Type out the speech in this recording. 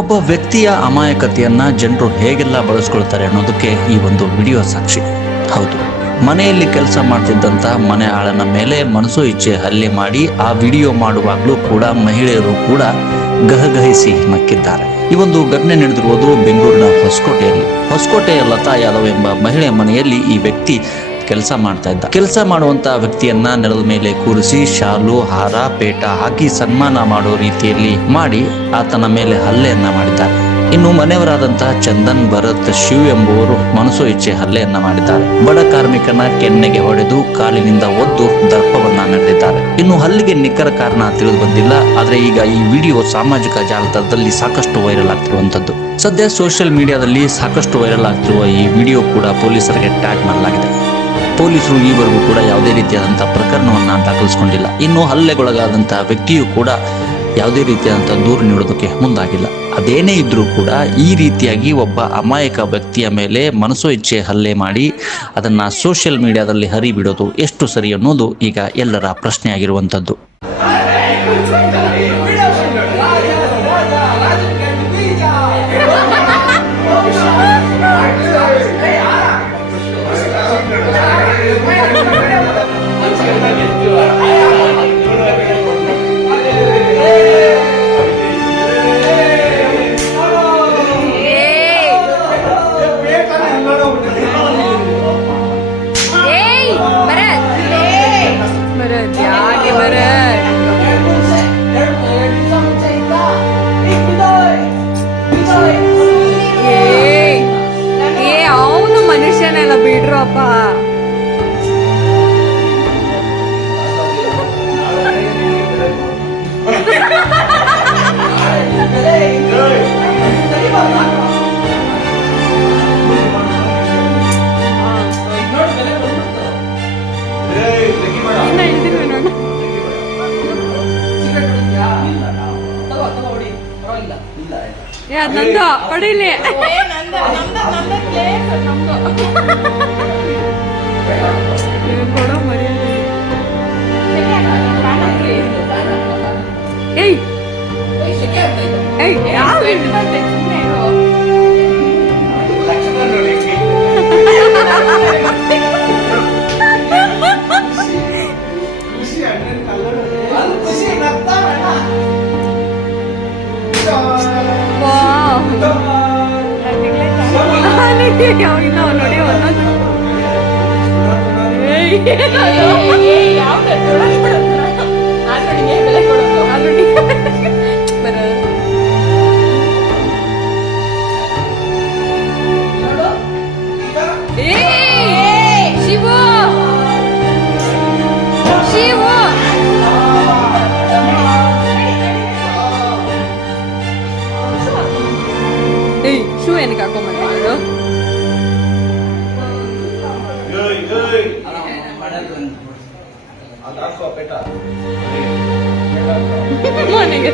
ಒಬ್ಬ ವ್ಯಕ್ತಿಯ ಅಮಾಯಕತೆಯನ್ನ ಜನರು ಹೇಗೆಲ್ಲ ಬಳಸ್ಕೊಳ್ತಾರೆ ಅನ್ನೋದಕ್ಕೆ ಈ ಒಂದು ವಿಡಿಯೋ ಸಾಕ್ಷಿ. ಹೌದು, ಮನೆಯಲ್ಲಿ ಕೆಲಸ ಮಾಡ್ತಿದ್ದಂತ ಮನೆ ಆಳನ ಮೇಲೆ ಮನಸೋ ಇಚ್ಛೆ ಹಲ್ಲೆ ಮಾಡಿ ಆ ವಿಡಿಯೋ ಮಾಡುವಾಗಲೂ ಕೂಡ ಮಹಿಳೆಯರು ಕೂಡ ಗಹಗಹಿಸಿ ನಕ್ಕಿದ್ದಾರೆ. ಈ ಒಂದು ಘಟನೆ ನಡೆದಿರುವುದು ಬೆಂಗಳೂರಿನ ಹೊಸಕೋಟೆಯ ಲತಾ ಯಾದವ್ ಎಂಬ ಮಹಿಳೆ ಮನೆಯಲ್ಲಿ ಈ ವ್ಯಕ್ತಿ ಕೆಲಸ ಮಾಡ್ತಾ ಇದ್ದ. ಕೆಲಸ ಮಾಡುವಂತ ವ್ಯಕ್ತಿಯನ್ನ ನೆಲದ ಮೇಲೆ ಕೂರಿಸಿ ಶಾಲು, ಹಾರ, ಪೇಟ ಹಾಕಿ ಸನ್ಮಾನ ಮಾಡೋ ರೀತಿಯಲ್ಲಿ ಮಾಡಿ ಆತನ ಮೇಲೆ ಹಲ್ಲೆಯನ್ನ ಮಾಡಿದ್ದಾರೆ. ಇನ್ನು ಮನೆಯವರಾದಂತಹ ಚಂದನ್, ಭರತ್, ಶಿವ್ ಎಂಬುವರು ಮನಸೋ ಇಚ್ಛೆ ಹಲ್ಲೆಯನ್ನ ಮಾಡಿದ್ದಾರೆ. ಬಡ ಕಾರ್ಮಿಕನ ಕೆನ್ನೆಗೆ ಹೊಡೆದು ಕಾಲಿನಿಂದ ಒದ್ದು ದರ್ಪವನ್ನ ಮೆರೆದಿದ್ದಾರೆ. ಇನ್ನು ಹಲ್ಲೆಗೆ ನಿಖರ ಕಾರಣ ತಿಳಿದು ಬಂದಿಲ್ಲ. ಆದ್ರೆ ಈಗ ಈ ವಿಡಿಯೋ ಸಾಮಾಜಿಕ ಜಾಲತಾಣದಲ್ಲಿ ಸಾಕಷ್ಟು ವೈರಲ್ ಆಗ್ತಿರುವಂತದ್ದು. ಸದ್ಯ ಸೋಷಿಯಲ್ ಮೀಡಿಯಾದಲ್ಲಿ ಸಾಕಷ್ಟು ವೈರಲ್ ಆಗ್ತಿರುವ ಈ ವಿಡಿಯೋ ಕೂಡ ಪೊಲೀಸರಿಗೆ ಟ್ಯಾಗ್ ಮಾಡಲಾಗಿದೆ. ಪೊಲೀಸರು ಈವರೆಗೂ ಕೂಡ ಯಾವುದೇ ರೀತಿಯಾದಂತಹ ಪ್ರಕರಣವನ್ನ ದಾಖಲಿಸಿಕೊಂಡಿಲ್ಲ. ಇನ್ನು ಹಲ್ಲೆಗೊಳಗಾದಂತಹ ವ್ಯಕ್ತಿಯು ಕೂಡ ಯಾವುದೇ ರೀತಿಯಾದಂತಹ ದೂರು ನೀಡೋದಕ್ಕೆ ಮುಂದಾಗಿಲ್ಲ. ಅದೇನೇ ಇದ್ರೂ ಕೂಡ ಈ ರೀತಿಯಾಗಿ ಒಬ್ಬ ಅಮಾಯಕ ವ್ಯಕ್ತಿಯ ಮೇಲೆ ಮನಸೋ ಇಚ್ಛೆ ಹಲ್ಲೆ ಮಾಡಿ ಅದನ್ನ ಸೋಷಿಯಲ್ ಮೀಡಿಯಾದಲ್ಲಿ ಹರಿಬಿಡೋದು ಎಷ್ಟು ಸರಿ ಅನ್ನೋದು ಈಗ ಎಲ್ಲರ ಪ್ರಶ್ನೆಯಾಗಿರುವಂಥದ್ದು. ಅವನು ಮನುಷ್ಯನೆಲ್ಲ ಬಿಡ್ರಪ್ಪ. ನಂದು ಹೊಡಿಲಿ. ಕೊಡೋ ಮರ್ಯಾದೆ. ಏಯ್ ಏಯ್ ಯಾವ ನೋಡಿ ಒಂದೊಂದು ಶೂ ಏನಕ್ಕೆ ಹಾಕೊಂಡ್ಬಂದಿರೋದು? ಮನೆಗೆ